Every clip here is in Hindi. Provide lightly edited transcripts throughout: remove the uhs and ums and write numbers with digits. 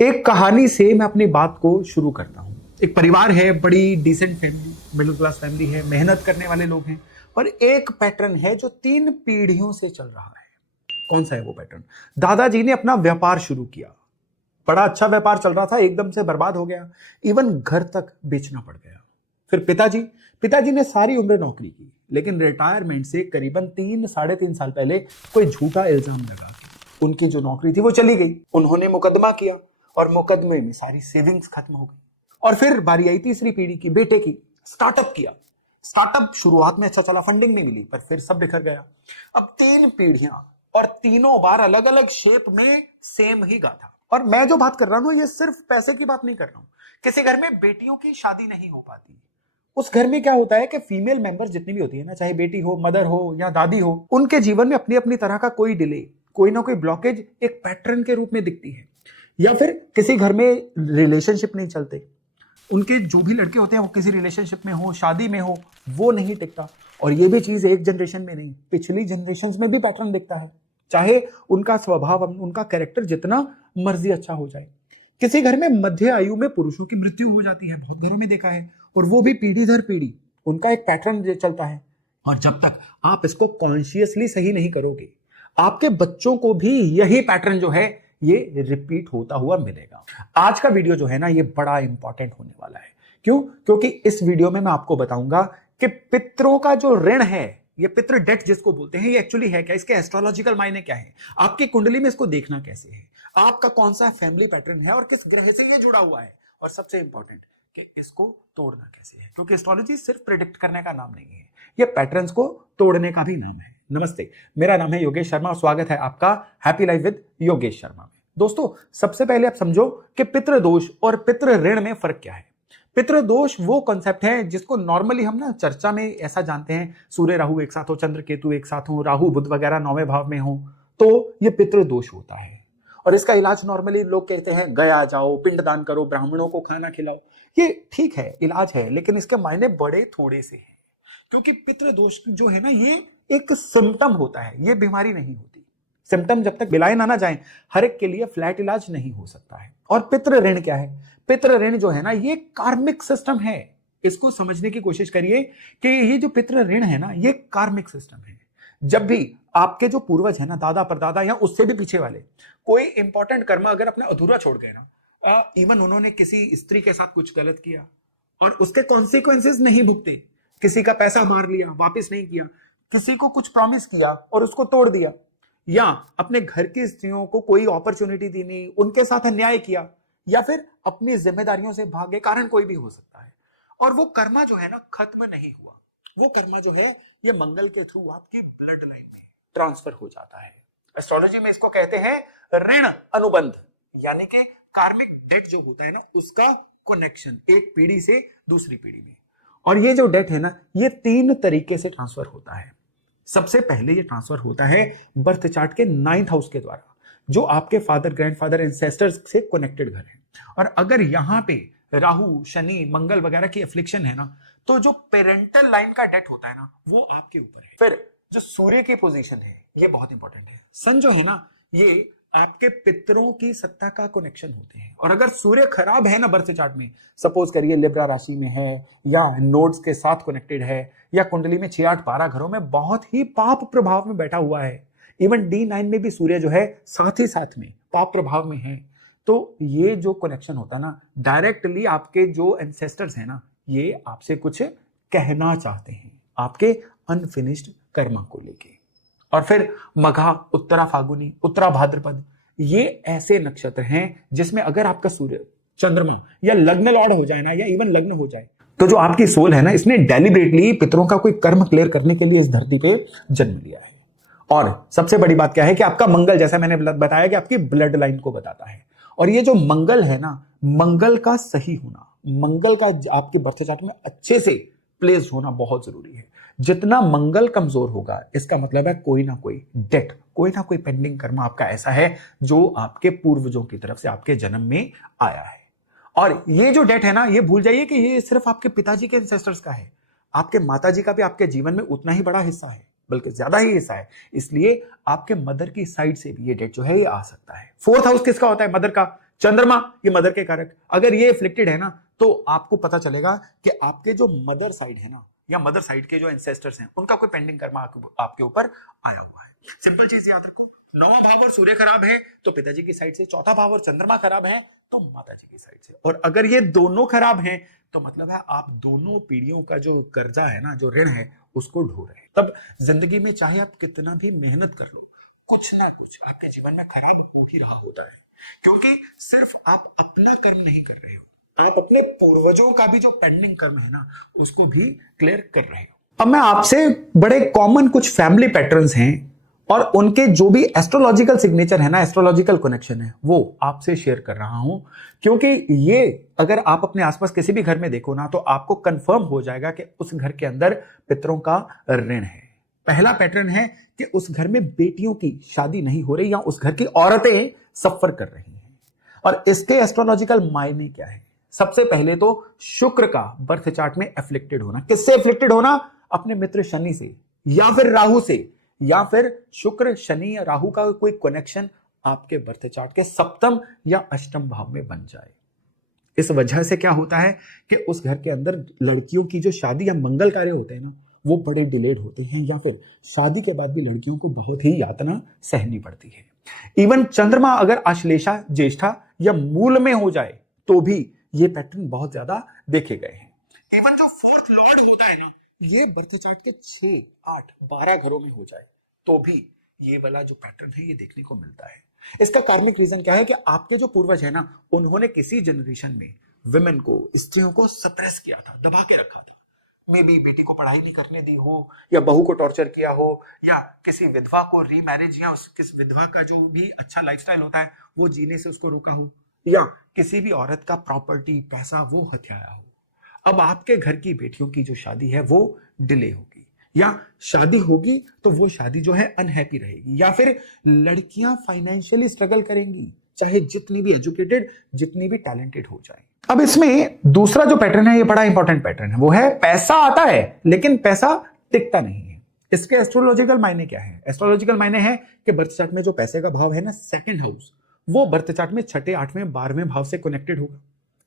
एक कहानी से मैं अपनी बात को शुरू करता हूं। एक परिवार है, बड़ी decent family, middle class family है, मेहनत करने वाले लोग हैं, और एक पैटर्न है जो 3 पीढ़ियों से चल रहा है। कौन सा है वो पैटर्न? दादाजी ने अपना व्यापार शुरू किया, बड़ा अच्छा व्यापार चल रहा था, एकदम से बर्बाद हो गया, इवन घर तक बेचना पड़ गया। फिर पिताजी ने सारी उम्र नौकरी की, लेकिन रिटायरमेंट से करीबन 3-3.5 साल पहले कोई झूठा इल्जाम लगा के उनकी जो नौकरी थी वो चली गई। उन्होंने मुकदमा किया और मुकदमे में सारी सेविंग्स खत्म हो गई। और फिर बारी आई तीसरी पीढ़ी की, बेटे की। स्टार्टअप किया, स्टार्टअप शुरुआत में अच्छा चला, फंडिंग भी मिली, पर फिर सब बिखर गया। अब 3 पीढ़ियां और तीनों बार अलग अलग शेप में सेम ही गाथा। और मैं जो बात कर रहा हूं ये सिर्फ पैसे की बात नहीं कर रहा हूं। किसी घर में बेटियों की शादी नहीं हो पाती, उस घर में क्या होता है कि फीमेल मेंबर जितनी भी होती है ना, चाहे बेटी हो, मदर हो या दादी हो, उनके जीवन में अपनी अपनी तरह का कोई डिले, कोई ना कोई ब्लॉकेज एक पैटर्न के रूप में दिखती है। या फिर किसी घर में रिलेशनशिप नहीं चलते, उनके जो भी लड़के होते हैं वो किसी रिलेशनशिप में हो, शादी में हो, वो नहीं टिकता। और ये भी चीज एक जनरेशन में नहीं, पिछली जनरेशन में भी पैटर्न दिखता है, चाहे उनका स्वभाव, उनका कैरेक्टर जितना मर्जी अच्छा हो जाए। किसी घर में मध्य आयु में पुरुषों की मृत्यु हो जाती है, बहुत घरों में देखा है, और वो भी पीढ़ी दर पीढ़ी उनका एक पैटर्न चलता है। और जब तक आप इसको कॉन्शियसली सही नहीं करोगे, आपके बच्चों को भी यही पैटर्न जो है ये रिपीट होता हुआ मिलेगा। आज का वीडियो जो है ना, ये बड़ा इंपॉर्टेंट होने वाला है। क्यों? क्योंकि इस वीडियो में मैं आपको बताऊंगा कि पितरों का जो ऋण है, ये पितृ डेट जिसको बोलते हैं, ये एक्चुअली है क्या, इसके एस्ट्रोलॉजिकल मायने क्या है, आपकी कुंडली में इसको देखना कैसे है, आपका कौन सा फैमिली पैटर्न है और किस ग्रह से ये जुड़ा हुआ है, और सबसे इंपॉर्टेंट कि इसको तोड़ना कैसे है। क्योंकि एस्ट्रोलॉजी सिर्फ प्रेडिक्ट करने का नाम नहीं है, ये पैटर्न्स को तोड़ने का भी नाम है। नमस्ते, मेरा नाम है योगेश शर्मा और स्वागत है आपका happy life with Yogesh Sharma में। दोस्तों, सबसे पहले आप समझो कि पितृ दोष और पितृ ऋण में फर्क क्या है। पितृ दोष वो कॉन्सेप्ट है जिसको नॉर्मली हम ना चर्चा में ऐसा जानते हैं, सूर्य राहु एक साथ हो, चंद्र केतु एक साथ हो, राहु बुध वगैरह 9वें भाव में हो, तो ये पितृ दोष होता है। और इसका इलाज नॉर्मली लोग कहते हैं गया जाओ, पिंडदान करो, ब्राह्मणों को खाना खिलाओ। ये ठीक है, इलाज है, लेकिन इसके मायने बड़े थोड़े से हैं। क्योंकि पितृ दोष जो है ना, ये एक सिम्टम होता है, ये बीमारी नहीं होती। सिम्टम जब तक बिलाए ना जाए, हर एक के लिए फ्लैट इलाज नहीं हो सकता है। और पितृ ऋण क्या है? पितृ ऋण जो है ना, ये कार्मिक सिस्टम है। इसको समझने की कोशिश करिए कि ये जो पितृ ऋण है ना, ये कार्मिक सिस्टम है। जब भी आपके जो पूर्वज है ना, दादा परदादा या उससे भी पीछे वाले, कोई इंपॉर्टेंट कर्म अगर अपना अधूरा छोड़ गए ना, और इवन उन्होंने किसी स्त्री के साथ कुछ गलत किया और उसके कॉन्सिक्वेंसेस नहीं भुगते, किसी का पैसा मार लिया, वापस नहीं किया, किसी को कुछ प्रॉमिस किया और उसको तोड़ दिया, या अपने घर की स्त्रियों को कोई अपॉर्चुनिटी दी नहीं, उनके साथ अन्याय किया, या फिर अपनी जिम्मेदारियों से भागे, कारण कोई भी हो सकता है, और वो कर्मा जो है ना खत्म नहीं हुआ, वो कर्मा जो है ये मंगल के थ्रू आपकी ब्लड लाइन में ट्रांसफर हो जाता है। एस्ट्रोलॉजी में इसको कहते हैं ऋण अनुबंध, यानी कि कार्मिक डेट जो होता है ना, उसका कनेक्शन एक पीढ़ी से दूसरी पीढ़ी में। और ये जो डेट है ना, ये 3 तरीके से ट्रांसफर होता है। सबसे पहले ये ट्रांसफर होता है बर्थ चार्ट के 9th हाउस के द्वारा, जो आपके फादर, ग्रैंडफादर, एंसेस्टर्स से कनेक्टेड घर है। और अगर यहां पे राहु, शनि, मंगल वगैरह की एफ्लिक्शन है ना, तो जो पेरेंटल लाइन का डेट होता है ना, वो आपके ऊपर है। फिर जो सूर्य की पोजीशन है, ये बहुत इंपॉर्टेंट है। सन जो है ना, ये आपके पितरों की सत्ता का कनेक्शन होते हैं। और अगर सूर्य खराब है ना बर्थ चार्ट में, सपोज करिए लिब्रा राशि में है, या नोड्स के साथ कनेक्टेड है, या कुंडली में 6, 8, 12 घरों में बहुत ही पाप प्रभाव में बैठा हुआ है, इवन D9 में भी सूर्य जो है साथ ही साथ में पाप प्रभाव में है, तो ये जो कनेक्शन होता है ना, डायरेक्टली आपके जो एंसेस्टर्स हैं ना, ये आपसे कुछ कहना चाहते हैं, आपके अनफिनिश्ड कर्म को लेके। और फिर मघा, उत्तरा फागुनी, उत्तरा भाद्रपद, ये ऐसे नक्षत्र हैं जिसमें अगर आपका सूर्य, चंद्रमा या लग्न लॉर्ड हो जाए ना, या इवन लग्न हो जाए, तो जो आपकी सोल है ना, इसने डेलिबरेटली पितरों का कोई कर्म क्लियर करने के लिए इस धरती पे जन्म लिया है। और सबसे बड़ी बात क्या है कि आपका मंगल, जैसा मैंने बताया, कि आपकी ब्लड लाइन को बताता है। और ये जो मंगल है ना, मंगल का सही होना, मंगल का आपके बर्थ चार्ट में अच्छे से प्लेस होना बहुत जरूरी है। जितना मंगल कमजोर होगा, इसका मतलब है कोई ना कोई डेट, कोई ना कोई पेंडिंग कर्म आपका ऐसा है जो आपके पूर्वजों की तरफ से आपके जन्म में आया है। और ये जो डेट है ना, ये भूल जाइए कि ये सिर्फ आपके पिताजी के एंसेस्टर्स का है, आपके माताजी का भी आपके जीवन में उतना ही बड़ा हिस्सा है, बल्कि ज्यादा ही हिस्सा है। इसलिए आपके मदर की साइड से भी ये डेट जो है ये आ सकता है। 4th हाउस किसका होता है? मदर का। चंद्रमा ये मदर के कारक, अगर ये एफ्लिक्टेड है ना तो आपको पता चलेगा कि आपके जो मदर साइड है ना या मदर साइड के जो एंसेस्टर्स हैं उनका कोई पेंडिंग कर्म आपके ऊपर आया हुआ है। सिंपल चीज याद रखो, नौवां भाव और सूर्य खराब है तो पिताजी की साइड से, चौथा भाव और चंद्रमा खराब है तो माताजी की साइड से, और अगर ये दोनों खराब हैं तो मतलब है आप दोनों पीढ़ियों का जो कर्जा है ना, जो ऋण है, उसको ढो रहे हैं। तब जिंदगी में चाहे आप कितना भी मेहनत कर लो, कुछ ना कुछ आपके जीवन में खराब हो ही रहा होता है, क्योंकि सिर्फ आप अपना कर्म नहीं कर रहे हो, आप अपने पूर्वजों का भी जो पेंडिंग कर्म है ना उसको भी क्लियर कर रहे हो। अब मैं आपसे बड़े कॉमन कुछ फैमिली पैटर्न्स हैं और उनके जो भी एस्ट्रोलॉजिकल सिग्नेचर है ना, एस्ट्रोलॉजिकल कनेक्शन है, वो आपसे शेयर कर रहा हूं, क्योंकि ये अगर आप अपने आसपास किसी भी घर में देखो ना तो आपको कंफर्म हो जाएगा कि उस घर के अंदर पितरों का ऋण है। पहला पैटर्न है कि उस घर में बेटियों की शादी नहीं हो रही या उस घर की औरतें सफर कर रही हैं, और इसके एस्ट्रोलॉजिकल मायने क्या है। सबसे पहले तो शुक्र का बर्थ चार्ट में एफ्लिक्टेड होना। किससे एफ्लिक्टेड होना? अपने मित्र शनि से या फिर राहु से, या फिर शुक्र शनि या राहु का कोई कनेक्शन आपके बर्थ चार्ट के सप्तम या अष्टम भाव में बन जाए। इस वजह से क्या होता है कि उस घर के अंदर लड़कियों की जो शादी या मंगल कार्य होते हैं ना वो बड़े डिलेड होते हैं, या फिर शादी के बाद भी लड़कियों को बहुत ही यातना सहनी पड़ती है। इवन चंद्रमा अगर आश्लेषा, ज्येष्ठा या मूल में हो जाए तो भी ये पैटर्न बहुत ज्यादा देखे गए हैं। इवन जो फोर्थ लॉर्ड होता है ना, ये बर्थ चार्ट के 6, 8, 12 घरों में हो जाए तो भी ये वाला जो पैटर्न है ये देखने को मिलता है। इसका कार्मिक रीजन क्या है कि आपके जो पूर्वज है ना उन्होंने किसी जनरेशन में विमेन को, स्त्रियों को सप्रेस किया था, दबा के रखा था। मे बी बेटी को पढ़ाई नहीं करने दी हो, या बहू को टॉर्चर किया हो, या किसी विधवा को रीमैरिज या किस विधवा का जो भी अच्छा लाइफस्टाइल होता है वो जीने से उसको रोका हो, या किसी भी औरत का प्रॉपर्टी, पैसा वो हथियाया हो। अब आपके घर की बेटियों की जो शादी है वो डिले होगी, या शादी होगी तो वो शादी जो है अनहैप्पी रहेगी, या फिर लड़कियां फाइनेंशियली स्ट्रगल करेंगी, चाहे जितनी भी एजुकेटेड, जितनी भी टैलेंटेड हो जाए। अब इसमें दूसरा जो पैटर्न है ये बड़ा इंपॉर्टेंट पैटर्न है, वो है पैसा आता है लेकिन पैसा टिकता नहीं है। इसके एस्ट्रोलॉजिकल मायने क्या है? एस्ट्रोलॉजिकल मायने है कि बर्थ चार्ट में जो पैसे का भाव है ना, सेकंड हाउस, वो बर्थ चार्ट में 6, 8वें, 12वें भाव से कनेक्टेड होगा।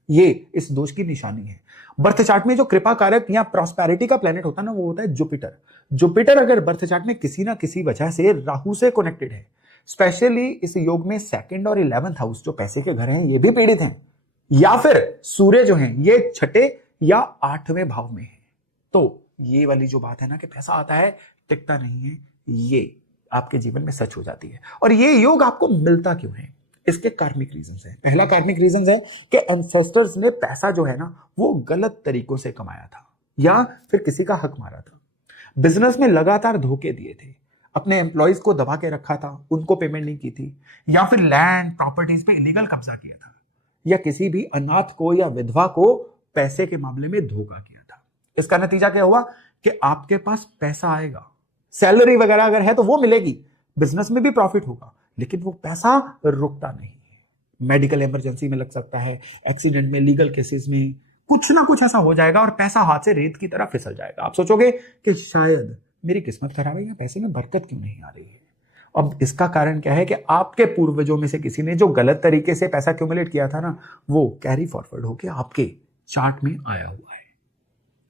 ये इस दोष की निशानी है। बर्थ चार्ट में जो कृपा कारक या प्रॉस्पेरिटी का प्लेनेट होता है ना वो होता है जुपिटर। जुपिटर अगर बर्थ चार्ट में किसी ना किसी वजह से राहु से कनेक्टेड है, स्पेशली इस योग में 2nd और 11th हाउस जो पैसे के घर हैं ये भी पीड़ित हैं, या फिर सूर्य जो है ये 6ठे या 8वें भाव में है, तो ये वाली जो बात है ना कि पैसा आता है टिकता नहीं है, ये आपके जीवन में सच हो जाती है। और ये योग आपको मिलता क्यों है? इसके कार्मिक रीजंस हैं। पहला कार्मिक रीजंस है कि एंसेस्टर्स ने पैसा जो है ना वो गलत तरीकों से कमाया था, या फिर किसी का हक मारा था, बिजनेस में लगातार धोखे दिए थे, अपने एम्प्लॉइज को दबा के रखा था, उनको पेमेंट नहीं की थी, या फिर लैंड प्रॉपर्टीज पे इलीगल कब्जा किया था, या किसी भी अनाथ को या विधवा को पैसे के मामले में धोखा किया था। इसका नतीजा क्या हुआ कि आपके पास पैसा आएगा, सैलरी वगैरह अगर है तो वो मिलेगी, बिजनेस में भी प्रॉफिट होगा, लेकिन वो पैसा रुकता नहीं है। मेडिकल इमरजेंसी में लग सकता है, एक्सीडेंट में, लीगल केसेस में कुछ ना कुछ ऐसा हो जाएगा और पैसा हाथ से रेत की तरह फिसल जाएगा। आप सोचोगे कि शायद मेरी किस्मत खराब है या पैसे में बरकत क्यों नहीं आ रही है। अब इसका कारण क्या है कि आपके पूर्वजों में से किसी ने जो गलत तरीके से पैसा एक्यूमुलेट किया था ना वो कैरी फॉरवर्ड होकर आपके चार्ट में आया हुआ है।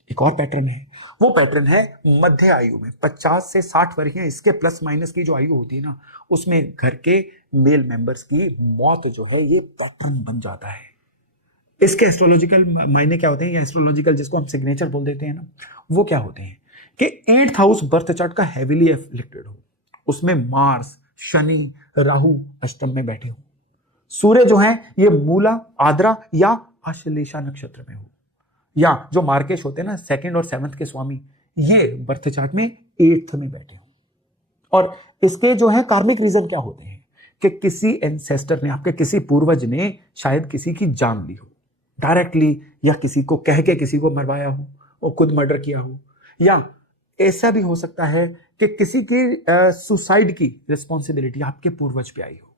एक और पैटर्न है, वो पैटर्न है मध्य आयु में 50 से 60 वर्षीय, इसके प्लस माइनस की जो आयु होती है ना उसमें घर के मेल मेंबर्स की मौत जो है ये पैटर्न बन जाता है। इसके एस्ट्रोलॉजिकल मायने क्या होते हैं, या एस्ट्रोलॉजिकल जिसको हम सिग्नेचर बोल देते हैं ना, वो क्या होते हैं कि 8th हाउस बर्थ चार्ट का हेवीली एफ्लिक्टेड हो, उसमें मार्स, शनि, राहु अष्टम में बैठे हो, सूर्य जो है ये मूला, आद्रा या आश्लेषा नक्षत्र में हो, या जो मार्केश होते हैं ना 2nd और 7th के स्वामी ये बर्थ चार्ट में 8th में बैठे हो। और इसके जो है कार्मिक रीजन क्या होते हैं कि किसी एंसेस्टर ने, आपके किसी पूर्वज ने शायद किसी की जान ली हो डायरेक्टली, या किसी को कह के किसी को मरवाया हो और खुद मर्डर किया हो, या ऐसा भी हो सकता है कि किसी की सुसाइड की रिस्पॉन्सिबिलिटी आपके पूर्वज पे आई हो,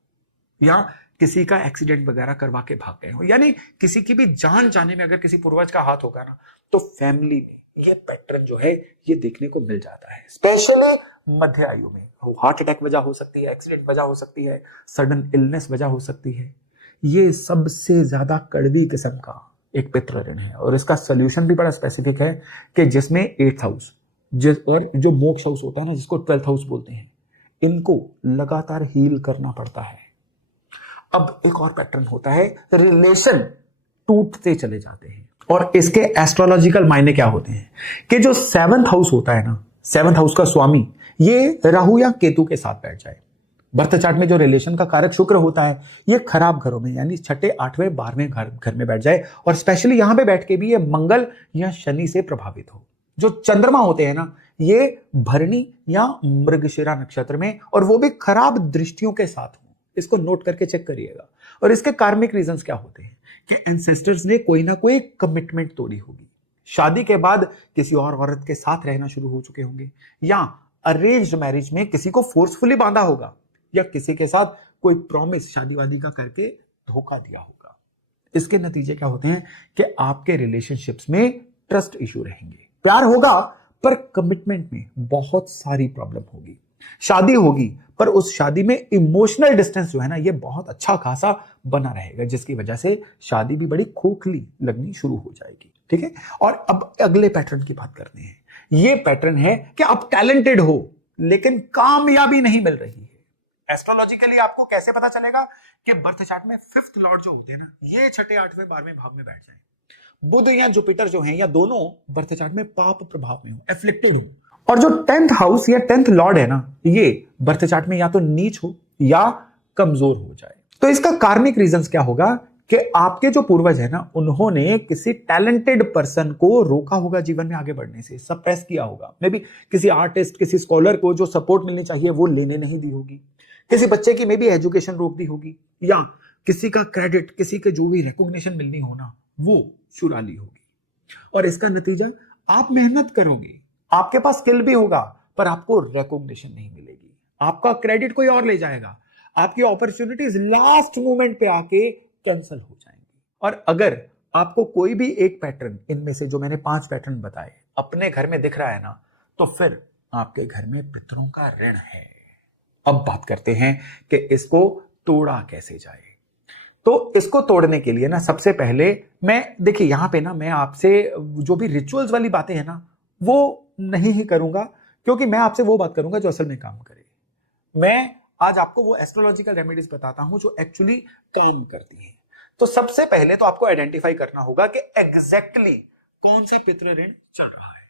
या किसी का एक्सीडेंट वगैरह करवा के भाग गए हो, यानी किसी की भी जान जाने में अगर किसी पूर्वज का हाथ होगा ना तो फैमिली में ये पैटर्न जो है ये देखने को मिल जाता है। स्पेशली मध्य आयु में हार्ट अटैक वजह हो सकती है, एक्सीडेंट वजह हो सकती है, सडन इलनेस वजह हो सकती है, ये सबसे ज्यादा कड़वी किस्म का एक पितृ ऋण है और इसका सोल्यूशन भी बड़ा स्पेसिफिक है कि जिसमें 8th हाउस और जो मोक्ष हाउस होता है ना, जिसको 12th हाउस बोलते हैं, इनको लगातार हील करना पड़ता है। अब एक और पैटर्न होता है, रिलेशन टूटते चले जाते हैं और इसके एस्ट्रोलॉजिकल मायने क्या होते हैं कि जो 7th हाउस होता है ना, 7th हाउस का स्वामी ये राहु या केतु के साथ बैठ जाए। बर्थ चार्ट में जो रिलेशन का कारक शुक्र होता है ये खराब घरों में यानी 6ठे, 8वें, 12वें घर में बैठ जाए और स्पेशली यहां पे बैठ के भी ये मंगल या शनि से प्रभावित हो। जो चंद्रमा होते हैं ना, ये भरणी या मृगशिरा नक्षत्र में, और वो भी खराब दृष्टियों के साथ हो। इसको नोट करके चेक करिएगा। और इसके कार्मिक रीजंस क्या होते हैं कि एंसेस्टर्स ने कोई ना कोई कमिटमेंट तोड़ी होगी, शादी के बाद किसी और औरत के साथ रहना शुरू हो चुके होंगे, या अरेंज्ड मैरिज में किसी को फोर्सफुली बांधा होगा, या किसी के साथ कोई प्रॉमिस शादी वादी का करके धोखा दिया होगा। इसके नतीजे क्या होते हैं कि आपके रिलेशनशिप्स में ट्रस्ट इश्यू रहेंगे। प्यार होगा पर कमिटमेंट में बहुत सारी प्रॉब्लम होगी। शादी होगी पर उस शादी में इमोशनल डिस्टेंस जो है ना, ये बहुत अच्छा खासा बना रहेगा, जिसकी वजह से शादी भी बड़ी खोखली लगनी शुरू हो जाएगी। ठीक है, और अब अगले पैटर्न की बात करते हैं। ये पैटर्न है कि आप टैलेंटेड हो लेकिन कामयाबी नहीं मिल रही है। एस्ट्रोलॉजिकली आपको कैसे पता चलेगा कि बर्थ चार्ट में 5th लॉर्ड जो होते हैं ना, ये 6ठे, 8वें, 12वें भाव में बैठ जाए। बुध या जुपिटर जो हैं, या दोनों बर्थ चार्ट में पाप प्रभाव में हो, एफ्लिक्टेड हो। और जो 10th हाउस या 10th लॉर्ड है ना, ये बर्थ चार्ट में या तो नीच हो या कमजोर हो जाए। तो इसका कार्मिक रीजंस क्या होगा कि आपके जो पूर्वज है ना, उन्होंने किसी टैलेंटेड पर्सन को रोका होगा जीवन में आगे बढ़ने से, सप्रेस किया होगा। मे बी किसी आर्टिस्ट, किसी स्कॉलर को जो सपोर्ट मिलनी चाहिए वो लेने नहीं दी होगी, किसी बच्चे की मे बी एजुकेशन रोक दी होगी, या किसी का क्रेडिट, किसी के जो भी रिकॉग्निशन मिलनी हो ना, वो चुरा ली होगी। और इसका नतीजा, आप मेहनत करोगे, आपके पास स्किल भी होगा पर आपको रिकॉग्निशन नहीं मिलेगी, आपका क्रेडिट कोई और ले जाएगा, आपकी अपॉर्चुनिटीज लास्ट मोमेंट पे आके कैंसिल हो जाएंगी। और अगर आपको कोई भी एक पैटर्न इनमें से जो मैंने 5 पैटर्न बताए अपने घर में दिख रहा है ना, तो फिर आपके घर में पितरों का ऋण है। अब बात करते हैं कि इसको तोड़ा कैसे जाए। तो इसको तोड़ने के लिए ना, सबसे पहले मैं, देखिए यहां पे ना, मैं आपसे जो भी रिचुअल्स वाली बातें हैं ना, वो नहीं ही करूंगा, क्योंकि मैं आपसे वो बात करूंगा जो असल में काम करे। मैं आज आपको वो एस्ट्रोलॉजिकल रेमेडीज बताता हूं जो एक्चुअली काम करती हैं। तो सबसे पहले तो आपको आइडेंटिफाई करना होगा कि एग्जैक्टली कौन सा पितृ ऋण चल रहा है,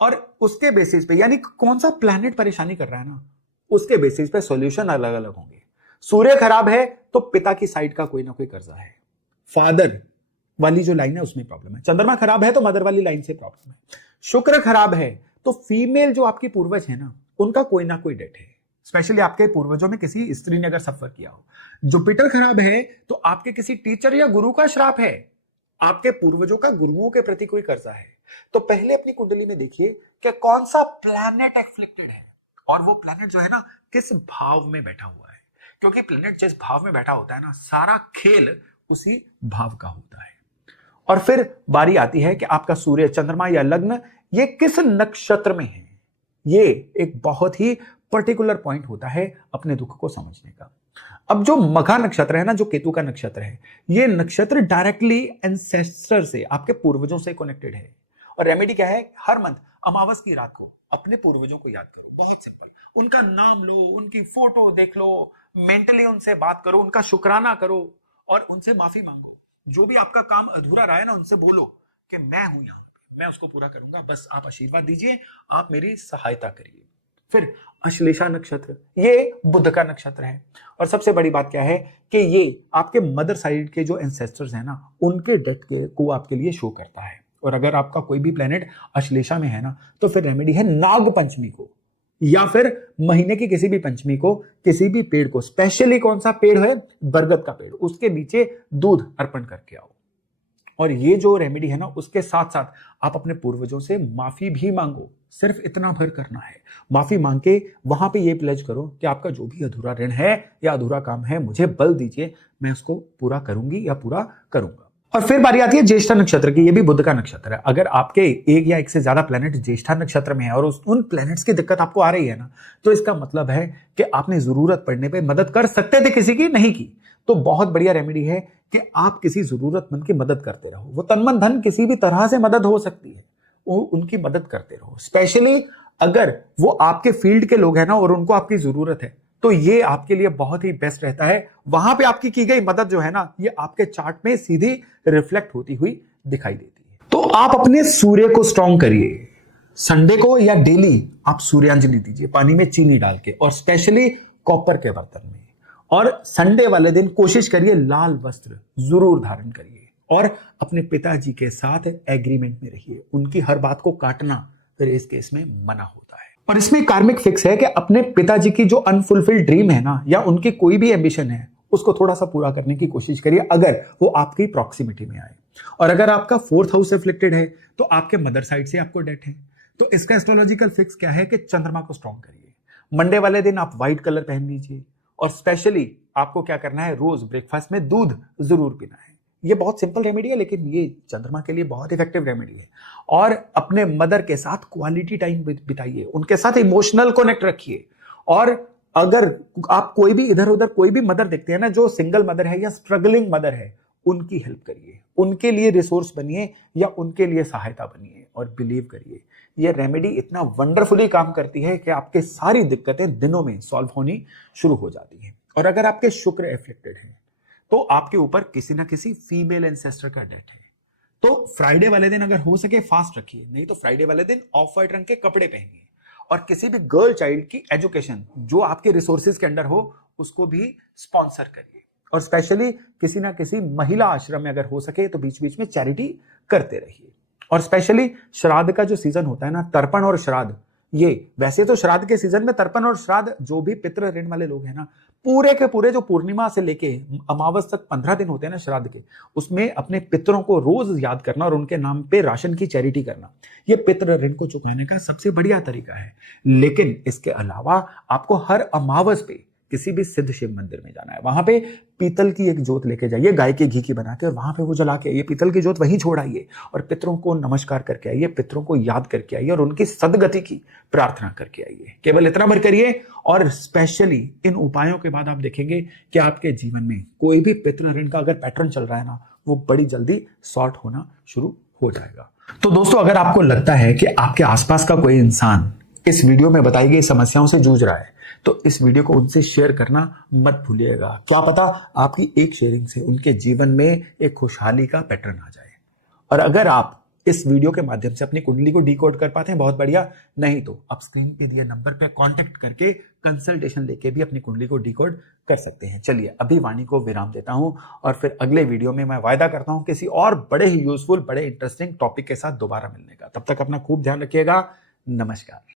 और उसके बेसिस पे, यानी कौन सा प्लैनेट परेशानी कर रहा है ना, उसके बेसिस पे सॉल्यूशन अलग अलग होंगे। सूर्य खराब है तो पिता की साइड का कोई ना कोई कर्जा है, फादर वाली जो लाइन है उसमें प्रॉब्लम है। चंद्रमा खराब है तो मदर वाली लाइन से प्रॉब्लम है। शुक्र खराब है तो फीमेल जो आपकी पूर्वज है ना, उनका कोई ना कोई डेट है, स्पेशली आपके पूर्वजों में किसी स्त्री ने अगर सफर किया हो। जुपिटर खराब है तो आपके किसी टीचर या गुरु का श्राप है, आपके पूर्वजों का गुरुओं के प्रति कोई कर्जा है। तो पहले अपनी कुंडली में देखिए कि कौन सा प्लैनेट एफ्लिक्टेड है, और वो प्लैनेट जो है ना किस भाव में बैठा हुआ है, क्योंकि प्लैनेट जिस भाव में बैठा होता है ना, सारा खेल उसी भाव का होता है। और फिर बारी आती है कि आपका सूर्य, चंद्रमा या लग्न ये किस नक्षत्र में है। ये एक बहुत ही पर्टिकुलर पॉइंट होता है अपने दुख को समझने का। अब जो मघा नक्षत्र है ना, जो केतु का नक्षत्र है, ये नक्षत्र डायरेक्टली एंसेस्टर से, आपके पूर्वजों से कनेक्टेड है। और रेमेडी क्या है, हर मंथ अमावस की रात को अपने पूर्वजों को याद करो। बहुत सिंपल, उनका नाम लो, उनकी फोटो देख लो, मेंटली उनसे बात करो, उनका शुक्राना करो और उनसे माफी मांगो। जो भी आपका काम अधूरा रहा है ना, उनसे बोलो कि मैं हूं यहां पे, मैं उसको पूरा करूंगा, बस आप आशीर्वाद दीजिए, आप मेरी सहायता करिए। फिर अश्लेषा नक्षत्र, ये बुध का नक्षत्र है। और सबसे बड़ी बात क्या है कि ये आपके मदर साइड के जो एंसेस्टर्स हैं ना, उनके डेथ को आपके लिए शो करता है। और अगर आपका कोई भी प्लेनेट अश्लेषा में है ना, तो फिर रेमेडी है नाग पंचमी को, या फिर महीने की किसी भी पंचमी को किसी भी पेड़ को, स्पेशली कौन सा पेड़ है, बरगद का पेड़, उसके नीचे दूध अर्पण करके आओ। और ये जो रेमेडी है ना, उसके साथ साथ आप अपने पूर्वजों से माफी भी मांगो। सिर्फ इतना भर करना है, माफी मांग के वहां पे ये प्लेज करो कि आपका जो भी अधूरा ऋण है या अधूरा काम है, मुझे बल दीजिए, मैं उसको पूरा करूंगी या पूरा करूंगा। और फिर बारी आती है ज्येष्ठा नक्षत्र की, ये भी बुध का नक्षत्र है। अगर आपके एक या एक से ज्यादा प्लैनेट ज्येष्ठा नक्षत्र में है और उन प्लैनेट्स की दिक्कत आपको आ रही है ना, तो इसका मतलब है कि आपने जरूरत पड़ने पे मदद कर सकते थे, किसी की नहीं की, तो बहुत बढ़िया रेमेडी है कि आप किसी जरूरतमंद की मदद करते रहो। वो तन मन धन किसी भी तरह से मदद हो सकती है, वो उनकी मदद करते रहो। स्पेशली अगर वो आपके फील्ड के लोग हैं ना और उनको आपकी जरूरत है, तो ये आपके लिए बहुत ही बेस्ट रहता है। वहां पे आपकी की गई मदद जो है ना, ये आपके चार्ट में सीधी रिफ्लेक्ट होती हुई दिखाई देती है। तो आप अपने सूर्य को स्ट्रॉन्ग करिए। संडे को या डेली आप सूर्यांजलि दीजिए पानी में चीनी डाल के, और स्पेशली कॉपर के बर्तन में। और संडे वाले दिन कोशिश करिए लाल वस्त्र जरूर धारण करिए, और अपने पिताजी के साथ एग्रीमेंट में रहिए। उनकी हर बात को काटना फिर इस केस में मना होता है। और इसमें कार्मिक फिक्स है कि अपने पिताजी की जो अनफुलफिल्ड ड्रीम है ना, या उनकी कोई भी एम्बिशन है, उसको थोड़ा सा पूरा करने की कोशिश करिए अगर वो आपकी प्रॉक्सिमिटी में आए। और अगर आपका 4th हाउस एफ्लिक्टेड है तो आपके मदर साइड से आपको डेट है, तो इसका एस्ट्रोलॉजिकल फिक्स क्या है कि चंद्रमा को स्ट्रॉन्ग करिए। मंडे वाले दिन आप व्हाइट कलर पहन लीजिए, और स्पेशली आपको क्या करना है, रोज ब्रेकफास्ट में दूध जरूर पीना है। ये बहुत सिंपल रेमेडी है, लेकिन ये चंद्रमा के लिए बहुत इफेक्टिव रेमेडी है। और अपने मदर के साथ क्वालिटी टाइम बिताइए, उनके साथ इमोशनल कनेक्ट रखिए। और अगर आप कोई भी इधर उधर कोई भी मदर देखते हैं ना जो सिंगल मदर है या स्ट्रगलिंग मदर है, उनकी हेल्प करिए, उनके लिए रिसोर्स बनिए या उनके लिए सहायता बनिए। और बिलीव करिए, ये रेमेडी इतना वंडरफुली काम करती है कि आपके सारी दिक्कतें दिनों में सॉल्व होनी शुरू हो जाती हैं। और अगर आपके शुक्र एफ्लिक्टेड है तो आपके ऊपर किसी ना किसी फीमेल एंसेस्टर का डेट है, तो फ्राइडे वाले दिन अगर हो सके फास्ट रखिए, नहीं तो फ्राइडे वाले दिन ऑफ व्हाइट रंग के कपड़े पहनिए। और किसी भी गर्ल चाइल्ड की एजुकेशन जो आपके रिसोर्सेज के अंडर हो, उसको भी स्पॉन्सर करिए। और स्पेशली किसी ना किसी महिला आश्रम में अगर हो सके तो बीच बीच में चैरिटी करते रहिए। और स्पेशली श्राद्ध का जो सीजन होता है ना, तर्पण और श्राद्ध, ये वैसे तो श्राद्ध के सीजन में तर्पण और श्राद्ध जो भी पितृ ऋण वाले लोग हैं ना, पूरे के पूरे जो पूर्णिमा से लेके अमावस तक 15 दिन होते हैं ना श्राद्ध के, उसमें अपने पितरों को रोज याद करना और उनके नाम पे राशन की चैरिटी करना, ये पितृ ऋण को चुकाने का सबसे बढ़िया तरीका है। लेकिन इसके अलावा आपको हर अमावस पे किसी भी सिद्ध शिव मंदिर में जाना है, वहां पे पीतल की एक जोत लेके जाइए गाय के घी की बना के, और वहां पे वो जला के आइए, पीतल की जोत वहीं छोड़ आइए, और पितरों को नमस्कार करके आइए, पितरों को याद करके आइए, और उनकी सदगति की प्रार्थना करके आइए। केवल इतना भर करिए, और स्पेशली इन उपायों के बाद आप देखेंगे कि आपके जीवन में कोई भी पितृ ऋण का अगर पैटर्न चल रहा है ना, वो बड़ी जल्दी सॉर्ट होना शुरू हो जाएगा। तो दोस्तों, अगर आपको लगता है कि आपके आसपास का कोई इंसान इस वीडियो में बताई गई समस्याओं से जूझ रहा है, तो इस वीडियो को उनसे शेयर करना मत भूलिएगा। क्या पता आपकी एक शेयरिंग से उनके जीवन में एक खुशहाली का पैटर्न आ जाए। और अगर आप इस वीडियो के माध्यम से अपनी कुंडली को डिकोड कर पाते हैं, बहुत बढ़िया, नहीं तो आप स्क्रीन पे दिए नंबर पे कांटेक्ट करके कंसल्टेशन लेके भी अपनी कुंडली को डिकोड कर सकते हैं। चलिए अभी वाणी को विराम देता हूं, और फिर अगले वीडियो में मैं वायदा करता हूं किसी और बड़े ही यूजफुल, बड़े इंटरेस्टिंग टॉपिक के साथ दोबारा मिलने का। तब तक अपना खूब ध्यान रखिएगा। नमस्कार।